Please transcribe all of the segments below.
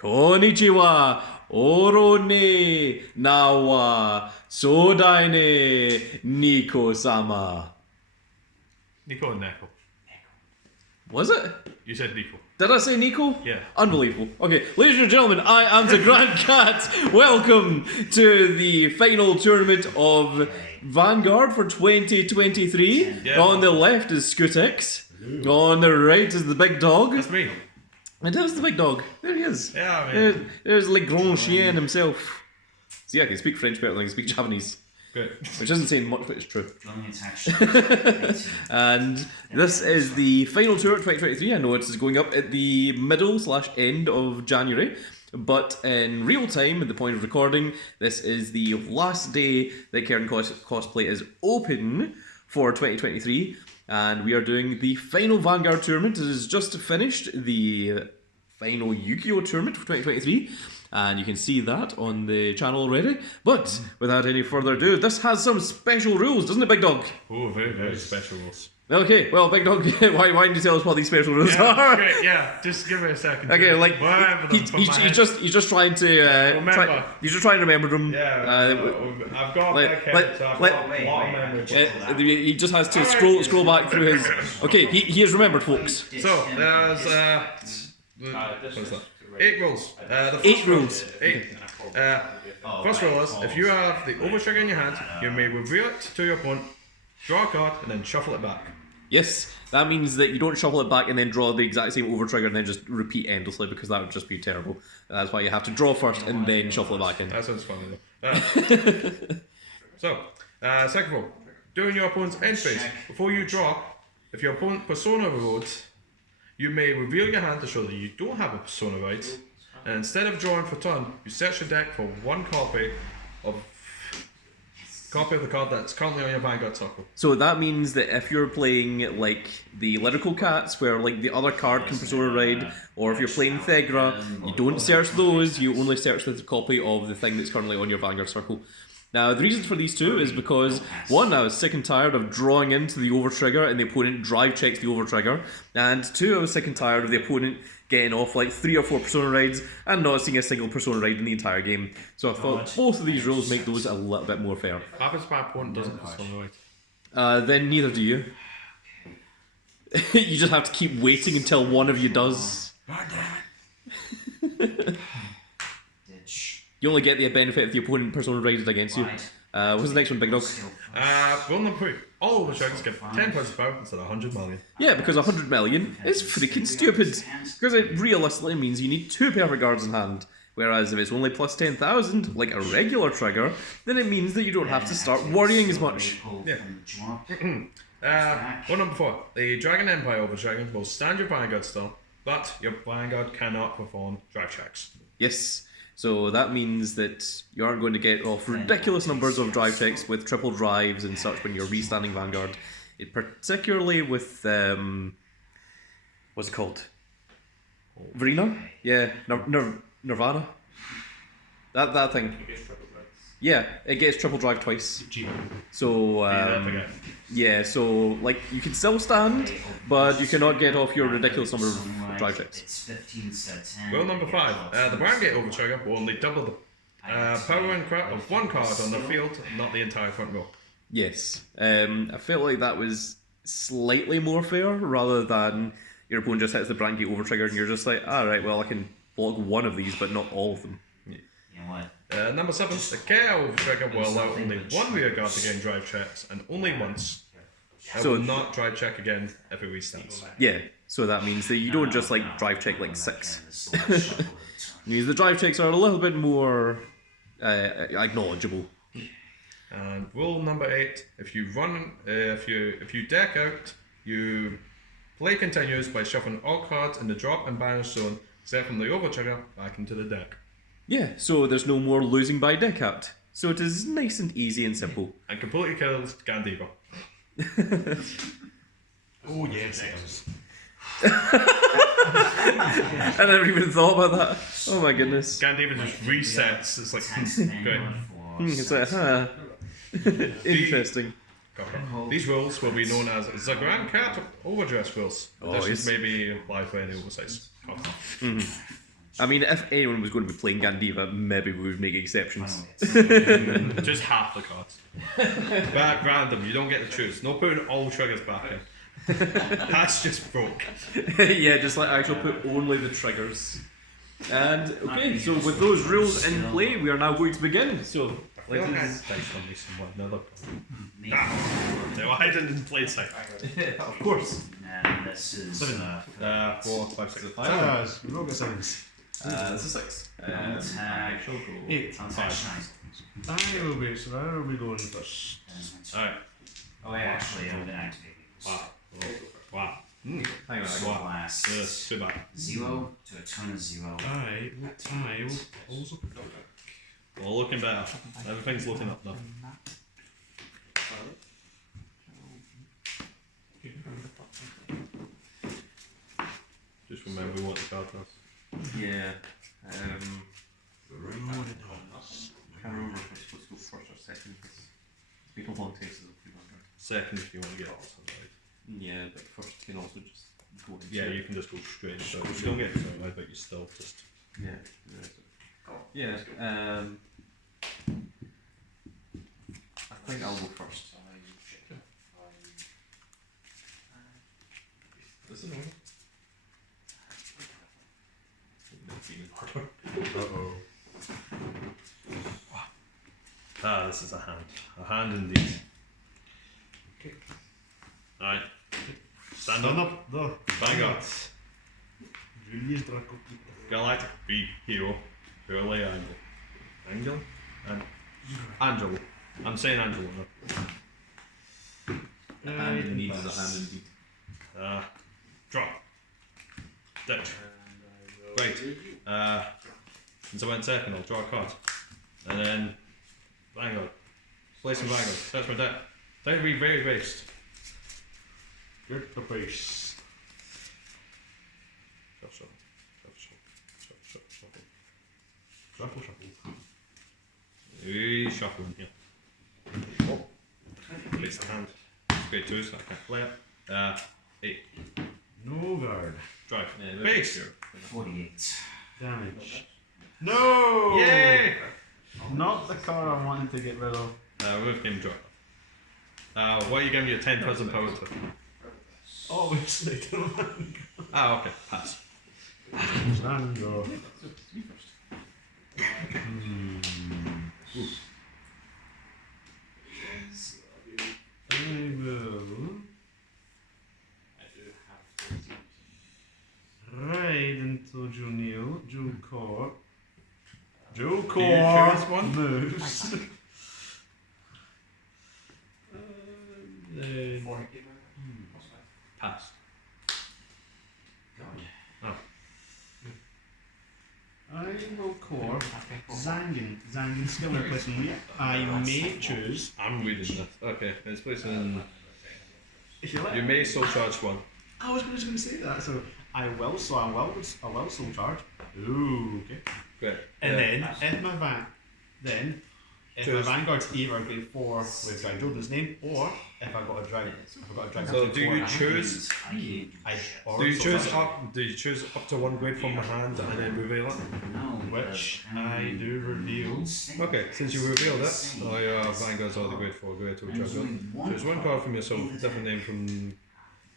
Konnichiwa, oro ne nawa, sodai ne Nico-sama. Nico and Neko. Was it? You said Nico. Did I say Nico? Yeah. Unbelievable. Okay, ladies and gentlemen, I am the Grand Cat. Welcome to the final tournament of Vanguard for 2023. Yeah. On the left is Scootex. On the right is the big dog. That's me. And there's the big dog. There he is. Yeah, man. There's Le Grand Chien himself. See, I can speak French better than I can speak Japanese. Good. Which isn't saying much, but it's true. And this is the final tour of 2023. I know it's going up at the middle/end of January, but in real time, at the point of recording, this is the last day that Cairn Cosplay is open for 2023, and we are doing the final Vanguard tournament. It has just finished the final Yu-Gi-Oh! Tournament for 2023. And you can see that on the channel already. But without any further ado, this has some special rules, doesn't it, Big Dog? Oh, very, very special rules. Okay, well, Big Dog, why don't you tell us what these special rules are? Great, yeah, just give me a second. Okay, like he's just trying to remember. He's just trying to remember them. Yeah, I've got like- so I've got a lot of memory. He just has to scroll back through his. Okay, he has remembered, folks. So there's what is that? 8 rules. The first 8 rules. 8. First rule is, if you have the overtrigger in your hand, you may reveal it to your opponent, draw a card, and then shuffle it back. Yes, that means that you don't shuffle it back and then draw the exact same overtrigger and then just repeat endlessly, because that would just be terrible. That's why you have to draw first and then shuffle it back in. That sounds funny though. Second rule. During your opponent's end phase, before you draw, if your opponent persona reloads, you may reveal your hand to show that you don't have a persona right, and instead of drawing for turn, you search your deck for one copy of the card that's currently on your Vanguard circle. So that means that if you're playing like the Lyrical Cats, where like the other card can persona ride, or if you're playing Thegra, you don't search those, you only search the copy of the thing that's currently on your Vanguard circle. Now, the reason for these two is because, one, I was sick and tired of drawing into the overtrigger and the opponent drive checks the overtrigger, and two, I was sick and tired of the opponent getting off like 3 or 4 persona rides and not seeing a single persona ride in the entire game. So I thought both of these rules make those a little bit more fair. Happens my opponent doesn't persona ride. Then neither do you. You just have to keep waiting until one of you does. You only get the benefit if the opponent persona raided against you. What's the next one, Big Dog? Rule number 3. All overtriggers get 10 points of power instead of 100 million. Yeah, because 100 million is freaking stupid. Because it realistically means you need 2 perfect cards in hand. Whereas if it's only plus 10,000, like a regular trigger, then it means that you don't have to start worrying as much. Yeah. Rule number 4. The Dragon Empire overtrigger will stand your Vanguard still, but your Vanguard cannot perform drive checks. Yes. So that means that you aren't going to get off ridiculous numbers of drive checks with triple drives and such when you're restanding Vanguard. Particularly with, what's it called? Verena? Yeah, Nirvana? That thing. Yeah, it gets triple drive twice. So, yeah, so, like, you can still stand, but you cannot get off your ridiculous number of drive checks. Rule number 5. The Brand Gate overtrigger will only double the power and crit of one card on the field, not the entire front row. Yes. I felt like that was slightly more fair, rather than your opponent just hits the Brand Gate overtrigger and you're just like, alright, well, I can block one of these, but not all of them. Number 7. The KO overtrigger will allow only one rear guard to gain drive checks, and only once. It will not drive check again if it restarts. Yeah, so that means that you don't just like drive check like 6. It means the drive checks are a little bit more acknowledgeable. And rule number 8: if you deck out, you play continues by shuffling all cards in the drop and banish zone, except from the overtrigger, back into the deck. Yeah, so there's no more losing by deck out. So it is nice and easy and simple. And completely kills Gandiva. Oh yes, it does. I never even thought about that. Oh my goodness. Gandiva just resets. It's like, great. It's like, interesting. These rules will be known as the Grand Cat Overdress rules. Oh, This yes. maybe apply for any oversized. I mean, if anyone was going to be playing Gandiva, maybe we would make exceptions. Just half the cards. Back random, you don't get to choose. No putting all triggers back in. That's just broke. Yeah, just like actually put only the triggers. And okay, so with those rules in play, we are now going to begin. So, I feel like I dice on me somewhere. Another. No, I didn't play side. of course. And this is 4, 5, 6. Stars. We've all got sevens. This is 6. Attack. Shall go. 8. I will be going first. Alright. Oh, I actually own activate. Wow. Hang on, Class Too bad. 0 to a turn of 0. I will also pick up. Well, looking better. Everything's looking up now. Just remember what the card does. Yeah. I can't remember if we're supposed to go first or second. It's been a long time since I've been under. Second if you want to get it right. Yeah, but first can also just go into Yeah, it. you can just go straight into it. You don't get it right, but you still just. Yeah. Yeah. I think I'll go first. This is Uh-oh. Ah, this is a hand. A hand indeed. Okay. Alright. Stand Stand up. up. The Vanguard. Release Draco. Galactic B hero. Purely Angel. Angel? Angel. I'm saying Angel. a hand indeed is a hand indeed. Drop. Ditch. Right. Since I went second, I'll draw a card. And then Vanguard. Place in Vanguard. Search my deck. Time to be very based. Get the base. Shuffle. Shuffle, shuffle. Reshuffling here. Oh. Place the hand. Great 2, so I can't play it. 8. No guard. Drive. Yeah, Base! 48. Damage. No! Yay! Not the card I wanted to get rid of. Remove game draw. What are you giving your 10,000 power to? Obviously. Okay, pass. Stand and go. I will ride into Jewel Core. Jewel Core you choose one? moves. Then Pass. I will core Zangin. Zangin skill in place in I may choose. I'm reading this. Okay, it's placed in. If you like. You may soul charge 1. I was just going to say that. So I will soul charge. Ooh, okay. Great. And then if my Vanguard's either grade 4 with Drajeweled name, or if I got a dragon. So do you choose? Do you choose charge. up? Do you choose up to 1 grade from the hand and then reveal it? No. Which I do reveal. Okay, since you revealed it, your Vanguard's already grade 4, grade 2 Drajeweled. Choose 1 card from yourself, different name from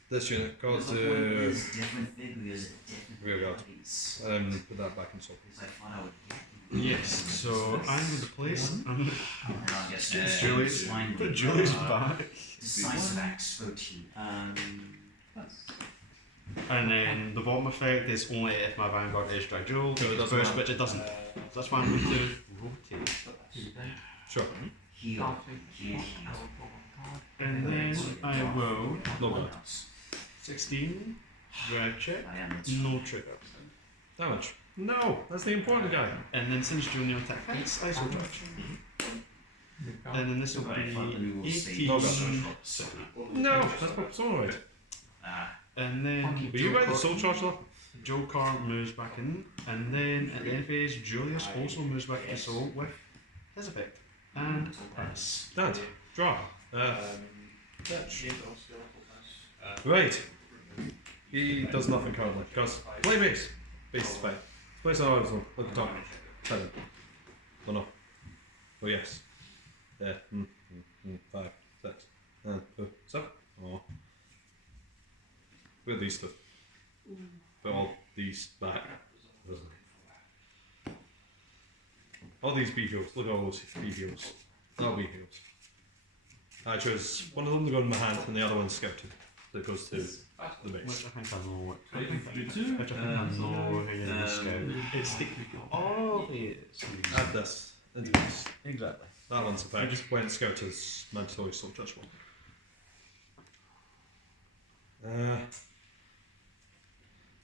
this unit, cards to rear guard, and then put that back in soul. Yes, so I'm going to place. Julie's Put Julie's back. Decisive expertise. And then the bottom effect is only if my Vanguard is Drajeweled, No, it doesn't first, matter. which it doesn't. So that's why I'm going to rotate. Sure. Heal. And then I will No bad. 16 drag check, I am the no trigger. Damage. No, that's the important guy. And then since Junior attack hits, I soul charge. And then this will be 18. No, that's my persona right. And then Were you right the soul charge though? Joker moves back in, and then at the end phase, Julius also moves back to soul with his effect. And pass. Dad, draw. Right. He does nothing currently because play base. Base is fine. Place our eyes on. Look at the top. 7. Oh no. Oh yes. There. 5, 6, 7. Oh. Where are these two? Put all these back. All these B heals. Look at all those B heals. All B heals. I chose one of them to go in my hand and the other one's scouted. That goes to the base. Which I think I know what. Right, you two. Which I think I know who you're going to scout. It's the Oh, yes. Add this into this. Exactly. That one's effect. When scout is mandatory soul touchable.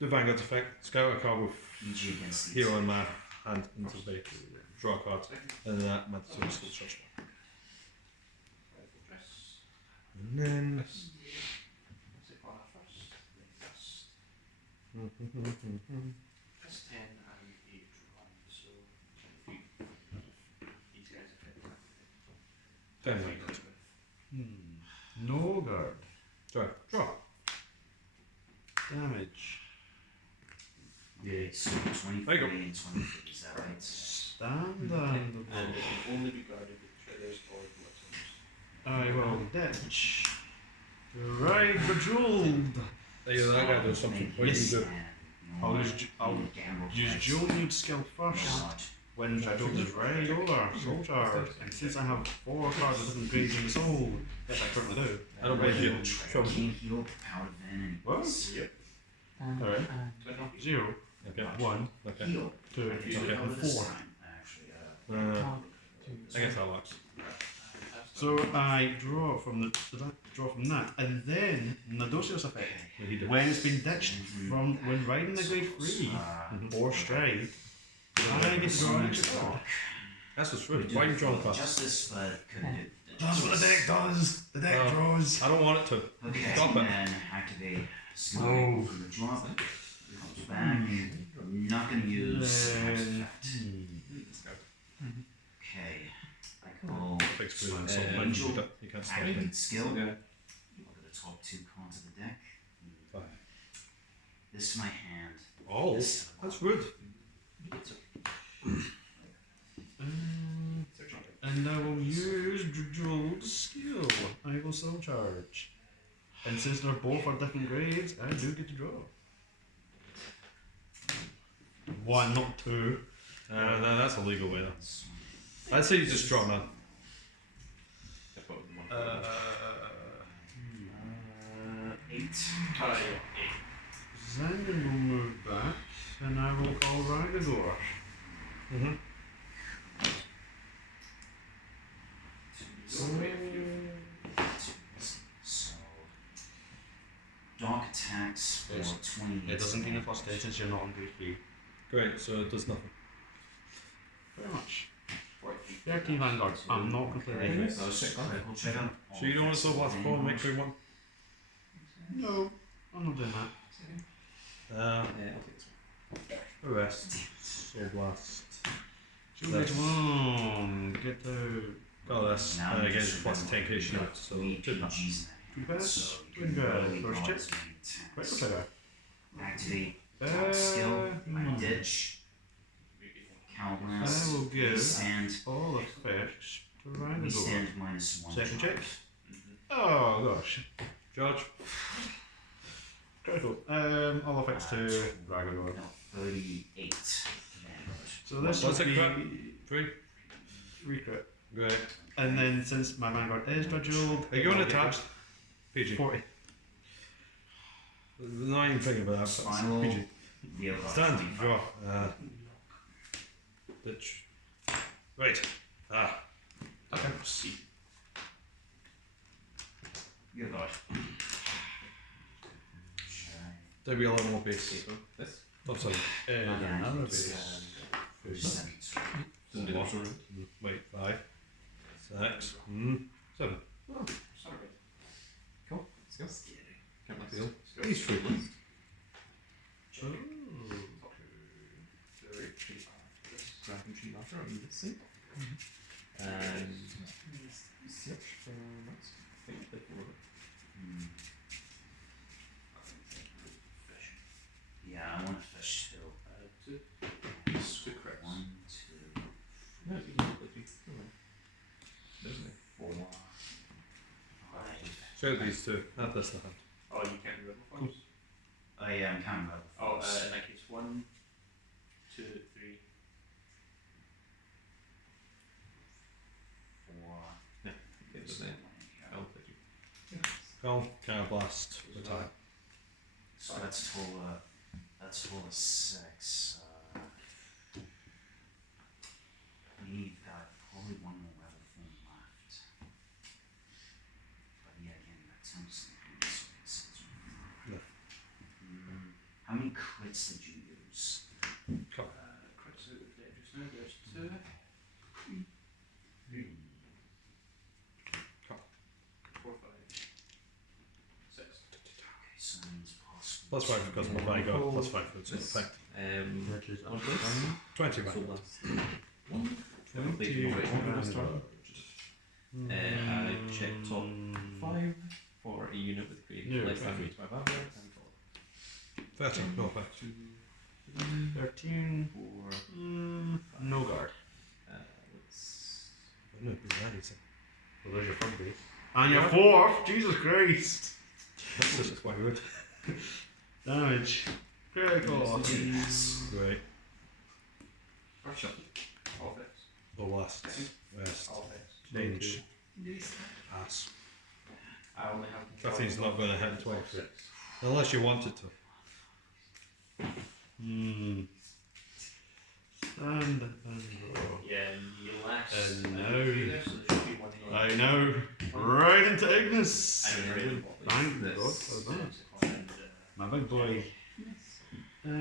The Vanguard's effect. Scout a card with EG against hero in my hand into the base. Draw a card. And then that mandatory soul touchable. And then. That's 10 and 8 run, so 10 feet. These guys are 10. 10 Vanguard. No guard. Draw. Damage. Yeah, so 23 There you go. and 23, is that right? Standard. And it can only be guarded with triggers or buttons. I will ditch. Right, Drajeweled. There you go, that guy does something. What Yes. do you do? I'll use dual need skill first. When Drajeweled is ready over, soul charge. And since I have 4 cards with different grades in the soul, yes, I currently do. I don't believe you. Can't heal power of venom. What? Yep. Alright. 0, Okay. 1, Okay. Heal. 2, Okay. and 4. Actually, I guess that works. So I draw from that, and then Nadosios effect. Yeah, he did. When it's been ditched from when riding the grade 3 or stride, I get to draw an extra card. That's what's rude. Why are you drawing cards? Justice, but couldn't do. That's what the deck does. The deck Oh. draws. I don't want it to. Okay, Stop it. and activate skill Oh. from the drop. Comes back. Not going to use. Then, Okay. Oh, Fix blue and soul. You can't stop it. activate skill. Okay. Look at the top 2 cards of the deck. 5. This to my hand. Oh, This to the that's rude. and I will use Drajeweled's skill. I will soul charge. And since they're both are different grades, I do get to draw. 1, not 2. No, that's a legal way though. I'd say you just draw, man. Uh, 8. Zangan will move back, and I will call Ragador. Mm-hmm. So, dark attacks for Yes. 20. It doesn't gain a plus 10 since you're not on grade 3. Great, so it does nothing. Very much. 13 Vanguard. I'm not completely. Critical trigger. So you don't want to soul blast 4 and make 3-1? No, I'm not doing that. I'll take this one. Arrest. Soul blast. Shoot which one? Get the Got this. And again, it's plus 10k shield, so 2 pass. 2 pass. Twin guard. First check. Critical trigger. Activate top skill. Ditch. I Countless. will give Stand. all effects to Ragador. Stand -1. Second check. Oh gosh. Judge. Critical. All effects to Ragador. No, 38. So this What's would it, be 3? 3 crit. Great. And then since my Vanguard is Drajeweled, Are you going attached? PG. 40. The annoying thing about that, but Final. it's PG. Deal of Stand, 25. draw. Ditch. Right. Okay. You're right. There'll be a lot more base. So this. Top 7. And another base. 72. Doesn't do the optional route. Wait, 5. 6. 7. Oh, sorry. Cool. Let's go. Can't like the old. He's free. Oh. Dragon tree after on this thing. And search for what's think before. Yeah, I want to fish too. Show these two. Add this to hand. Oh, you can't remember forms? Yeah, I'm counting about the Oh, forms. in that case, 1, 2, 3. 4. Yeah, okay, so then. Oh, thank you. Go. Counterblast. Attack. So that's total of 6. We've got probably one more rebel form left. But yeah, again, that sounds like Yeah. How many crits did you use? Crits out of dead just now, there's 2. 3. 4, 5. 6. Okay, so that means possible. Plus 5 because of my Vanguard. Plus 5 for its effect. What's this? 20 So Vanguard. that's 1. Legion of I check top 5 for a unit with creating Yeah, less than okay. 25 average and for 13. No effect. 13. 4. No guard. Let's. No, it'd be that easy. Well, there's your front base. And your fourth! Jesus Christ! That's just why we would. Damage. Critical. Right. First shuffle. All effects. The last. West. All effects. Change. Pass. I only have. 15's not going to hit 12. Unless you wanted to. Stand and draw. Yeah, and you last. And there, now. so there should be one here. I know. Right into Ignis. I don't really want Thank this. God for that. And, My big boy. Then.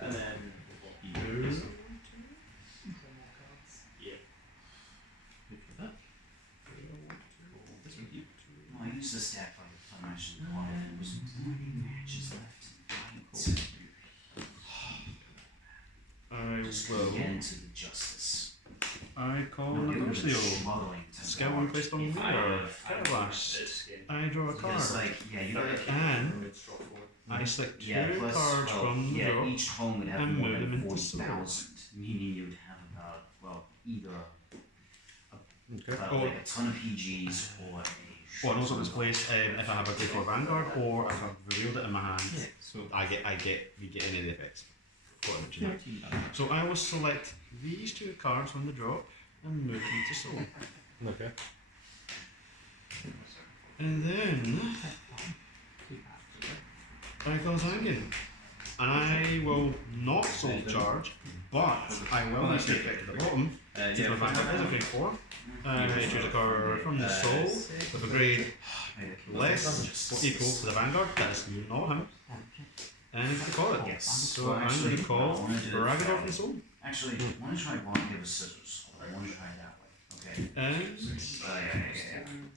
and then. Two. Yeah. Good for that. This one here. No, I used this deck like I mentioned before. There was 20 matches left. Right. I Just will. get into the justice. I call No, you're Negotiable. smuggling to Skill guard. one placed on me or Counterblast. It's in. I draw a card. Because like, yeah, you gotta And It's draw 4. I select two yeah, plus, cards well, from the yeah, draw. each home would have and more move them than into 40,000, meaning you would have about, well, either Okay. Oh. like a ton of PGs or a Or and also displays if I have a grade 4 Vanguard or if I've revealed it in my hand. Yeah, so You get any of the effects. Got to mention that. 13 damage. So I will select these two cards from the drop and move them to soul. Okay. And then I call Zangan. And I will not soul charge, but I will use the effect at the bottom. Since my Vanguard is a grade 4. I choose a card from the soul with a grade less or equal to the Vanguard. That is not him. And I call it. Yes. So I'm going to call Drajeweled from the soul. Actually, I want to try rock, paper, scissors. I want to try it that way. Okay. And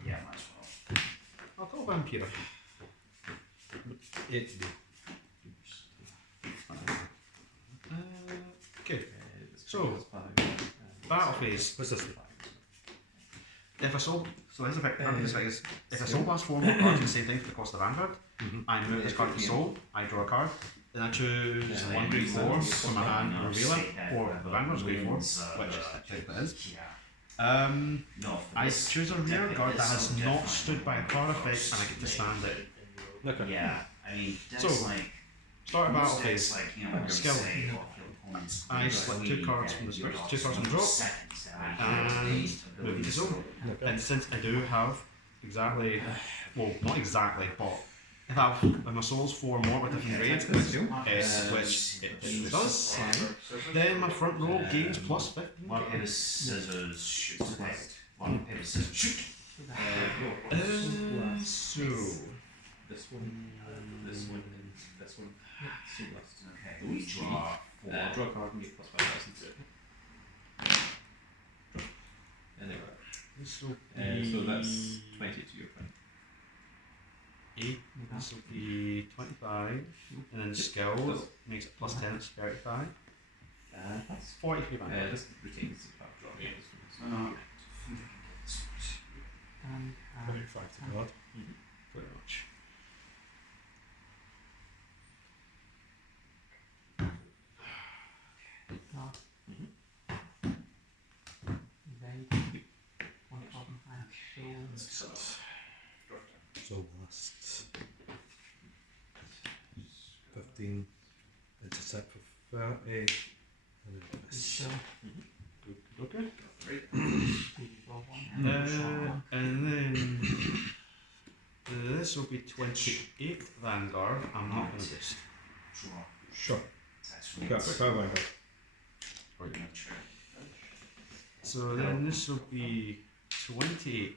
Yeah, might as well. I'll call Vampire. 8. Okay. So, battle phase. What's this? If a soul, so this effect, is if a soul blasts 4 more cards at the same time for the cost of Vanguard, I move this card to soul, I draw a card, then I choose one grade 4 from my hand and reveal it, or the Vanguard's grade 4, which I think that is. Yeah. No. I choose a rare card that has not stood by a card effect and I get to stand it. Okay. Yeah. I mean, that's So, like. Start a battle most phase. decks, like, you know, we're gonna Skill. say, well, kill opponents I select 2 cards from the quickly, script, 2 cards from the drop, seconds, that way and you have move into zone. Okay. And since I do have exactly, well, not exactly, but if my soul's 4 more with different grades, which it does, then my front row gains plus 15. Rock, paper, scissors, shoot. Okay. Rock, paper, scissors, shoot. So, this one, this one, and this one. So last. Okay, we draw 4. Draw a card and get plus 5,000 to it. And there we this will are. be So that's 20 to your friend. 8, this will be 25, and then skill makes it plus 10, it's 35. That's 43 Vanguard. this retains the power draw. Yeah, this one. No, no. 25 to God. Pretty much. So last 15 intercept for 30 and then miss. Okay. And then this will be 28 Vanguard. I'm not going to miss. Draw. Sure. That's Go, right. go, Vanguard. So then this will be 28.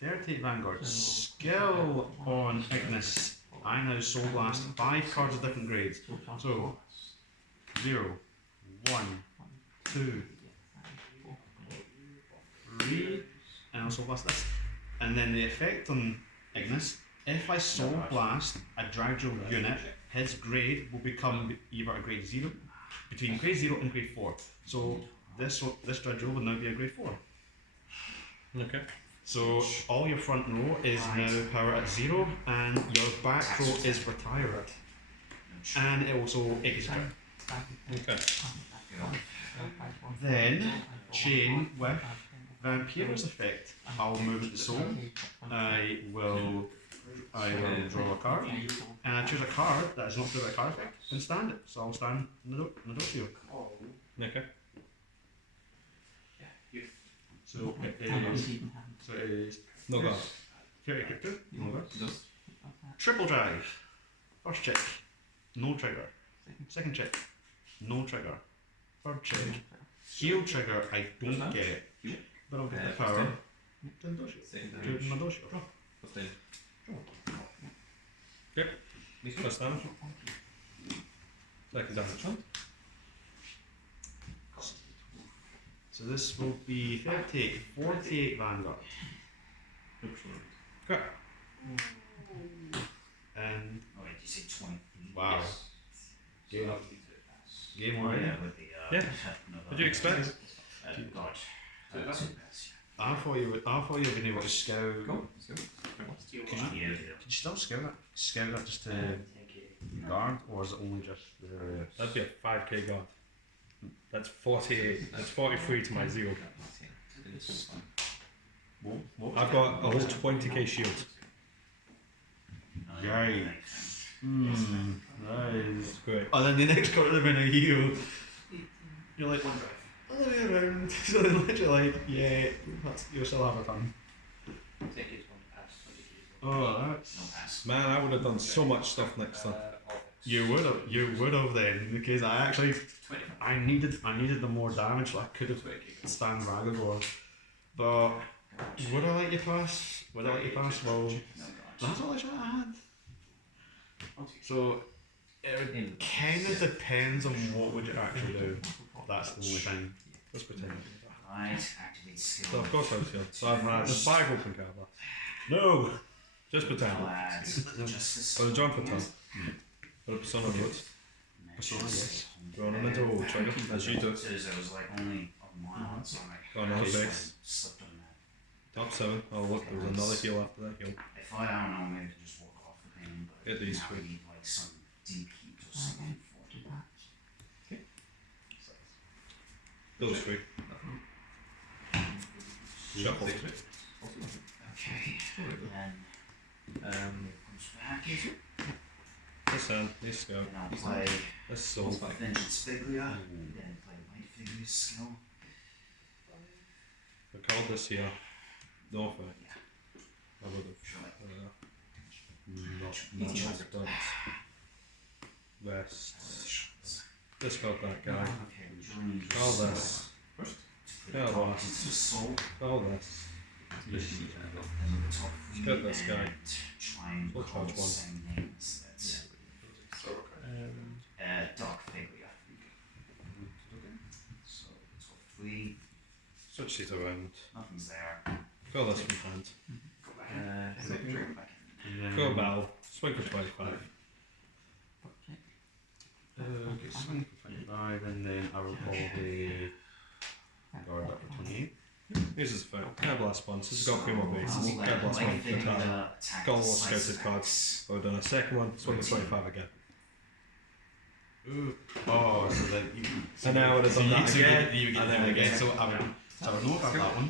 38 Vanguard. Skill on Ignis. I now Soul Blast 5 cards of different grades. So 0, 1, 2, 3, and I'll Soul Blast this. And then the effect on Ignis, if I Soul Blast a Drajeweled unit, his grade will become either a grade 0, between grade 0 and grade 4. So this Drajeweled will now be a grade 4. Okay. So all your front row is now power at 0, and your back row is retired. And it also extra. Okay. Then chain with Vampir's effect. I'll move it to soul. I will draw a card, and I choose a card that is not through a card effect and stand it. So I'll stand Nadotio. Okay. So it is No go. 30 crypto. No go. Triple drive. First check. No trigger. Second check. No trigger. Third check. Heal trigger. I don't get it. But I'll get the power. To Nadotio. Yep. First damage. Second damage. So this will be 38, 48 Vanguard. Okay. And Oh, wait, you say 20. wow. Game up. Game on. Yeah. What do you expect? God. That's a pass. I thought you would have been able to scout. Go. Let's go. Could you still scout that? Scout that just to guard, or is it only just the? That'd be a 5k guard. That's 48. That's 43 to my 0. What? I've got a whole 20k shield. Yikes. That is. Great. And then the next card of in a heal. You're like, all the way around. So they're literally like, yeah, you'll still have a ton. Oh, that's. Man, I would have done so much stuff next time. You would have then, because I needed the more damage, so I could have stand Ragagor. But would I let you pass? Would I let you pass? Well, that's all I should have had. So it kind of depends on what would you actually do. That's the only thing. Let's pretend. Right, activate skill. So of course I was here. So I've had 5 open card left. No. Just pretend. Add justice. But a jump for 10. Put a persona road. Persona, yes. Throw on into a trigger, as you do. It was like only a mile, so I'm like, Go on another base. slipped on that. Top 7. Oh look, there was another heal after that heal. If I don't know, maybe just walk off with him, but Get these now three. we need like some deep heat or something for it. Those 3. Shuffle. Okay, then comes back, This hand, this go. and I'll play This soul. Vengeance Figlia, then play Light Figure skill. I called this here. No effect. I would have. Not done. Rest. Discard that guy. Call this. Yeah, last. Call this. Get this guy. We'll charge 1. Dark Figlia. So it's got 3, Switch these around. nothing's there. Call this from hand. And then, Go Bell. Swing for 25. Okay, swing for 25, and then I will probably guard that for 28. Here's his effect. Cablast Spawns. This has got 3 more bases. Cablast Spawns for attack. Got all scouted cards. I've done a second one. Swing for 25 again. Ooh. Oh, so then you. And now I would have done that again. You get And that then again. again. So I would know about that one.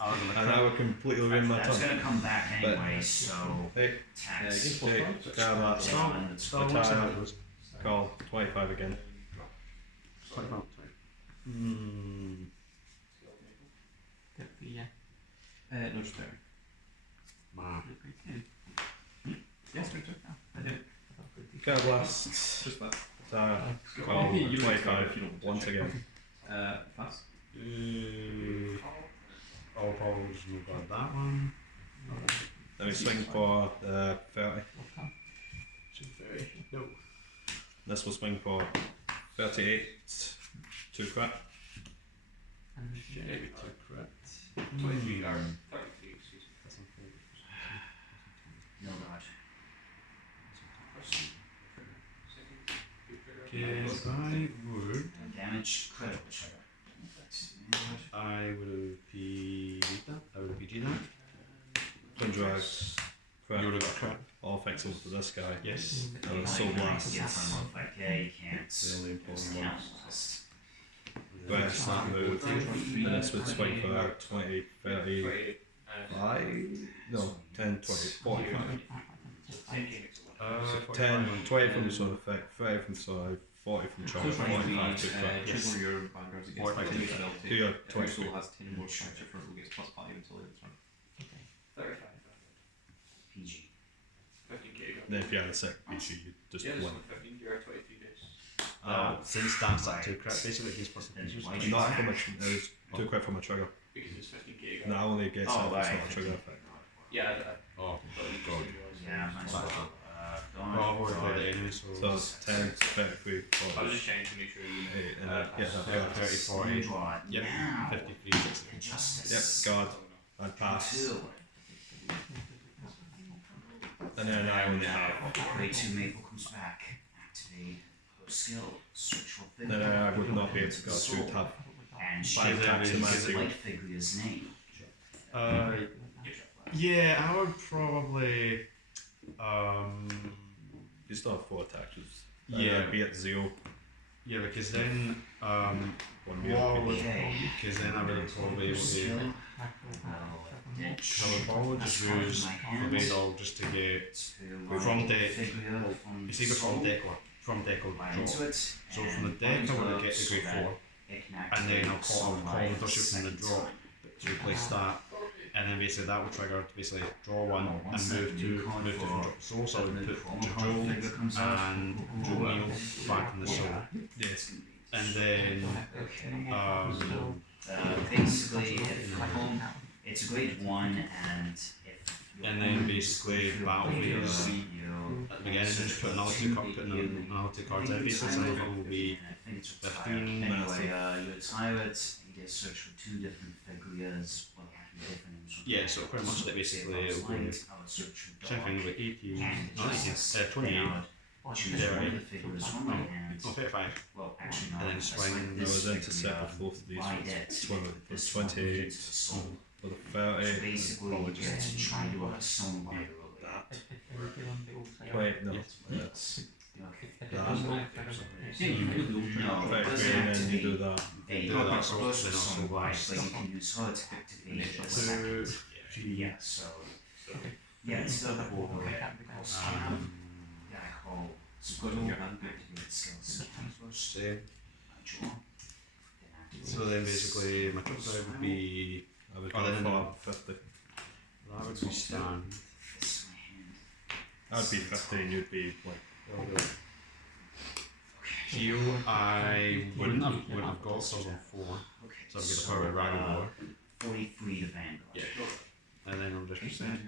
and I would completely ruin my That's turn. gonna come back But- anyway, so Hey, tax. grab that. So what's that? It was Call 25 again. 25. No, just there. Man. Yes, I did. Card blast. Just that. Call You can 25 if you don't once again. Fast. I'll probably just move on that one. Then we swing for 30. No. This will swing for 38. 2 crit. Maybe 2 crit. 23 or 33, excuse me. No dodge. Okay, I would. Damage critical trigger. I would have PG'd that. I would have PG'd that. Twin drag. Crit. You would have got crit. All effects to this guy. Yes. And Soul Blast. Yeah, you can't. The only important one. Rest that move. Then this would swing for 20, 30, 5. No, 10, 20, 45. 10, 20 from Soul Effect, 30 from Soul, 40 from Charge, 45 to crit. Choose one of your vanguards against 45 plus to 10 crit. penalty. Do your Every 20 soul has 10 more strikes different, will get plus 5 until the end of the turn. 35. PG. 15k. Then if you had a second PC, you just Yeah, this win. one 15k or 23 days. Since that's at 2 crit, basically he's plus Not from a, there's 2 crit from a trigger. Because it's 15k. And that only gets Oh, that, it's right. not a trigger effect. Yeah, Oh, God. Yeah, might as well. well, I've already played it anyway, so. So it's 10, 33, I was 40, just trying to make sure you 8, and then, yeah, Yeah, 30, 40. Draw it Yep. now. 53, 60. Yep, Justice. guard, and pass. 2. And then I only have. Grade 2 Maple comes back. Activate her skill. Structural figure. Then I would not be able to go through tab. And she 5 attacks in my is the field. light figure's name. Yeah, I would probably. You still have 4 attacks. Yeah. Be at 0. Yeah, because then. 1 What be would. Okay. Because then I would probably be able Skill. to. Ditch. I would probably just use the maid all just to get. From deck. You see, from deck or from deck or draw. So from the deck I would get the grade 4. And then I'll call the Dusher from the draw to replace that. And then basically that will trigger to basically draw 1 and move different drop souls. So I would put Drajeweled and Drajeweled back in the soul. Yes. And then basically, if it's a grade 1, and then basically battle phase you at the beginning just put another 2 cards in. Basically some of it will be 15. Anyway, you retire it, you get search for 2 different figures, what have you, different Yeah, so pretty much that basically it'll go same thing with 18, no 18, 28, Choose one of the figures from my hand. no 35, Well, actually, no. and then that's swing. like I this was into figure, set of both of these by ones. debt, 20, this for one 28, moves into the soul. for the So 30, basically, you get to try to do a persona by early. that. Wait, no, that's Okay. that. Yeah, you could do no, it 33, doesn't and then you do activate that. a do that, explosive then also persona by, blast. but you can use her to activate it. So, Yeah, so yeah, it's still cool. Yeah, I call Scootex activate skills. same. Draw. Then So then basically my triple drive would be, I would Oh, go then- for 50. that would be stand. this is my hand. I'd be 50 and you'd be like, Heal, I wouldn't have got so on 4, Okay, so I'll get the power of Dragon War. 43 to Vanguard. Yeah. And then I'm just, and then,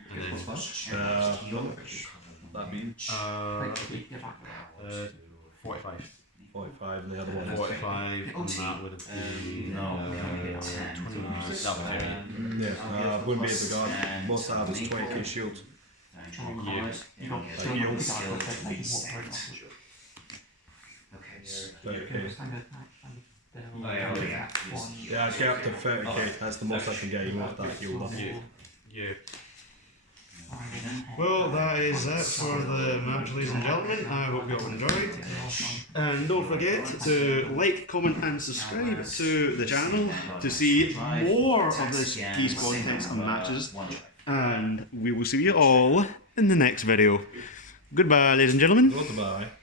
that means 45. 45 and the other one. 45, and that would have been, No, 20, that would vary. Yeah, wouldn't be able to guard. Most I have is 20k shield. Okay, so 30k. yeah. Yeah, I'd get up to 30k. That's the most I can get even with that healed up. Yeah. Well, that is it for the match, ladies and gentlemen. I hope you all enjoyed. And don't forget to like, comment, and subscribe to the channel to see more of this piece content and matches. And we will see you all in the next video. Goodbye, ladies and gentlemen. Goodbye.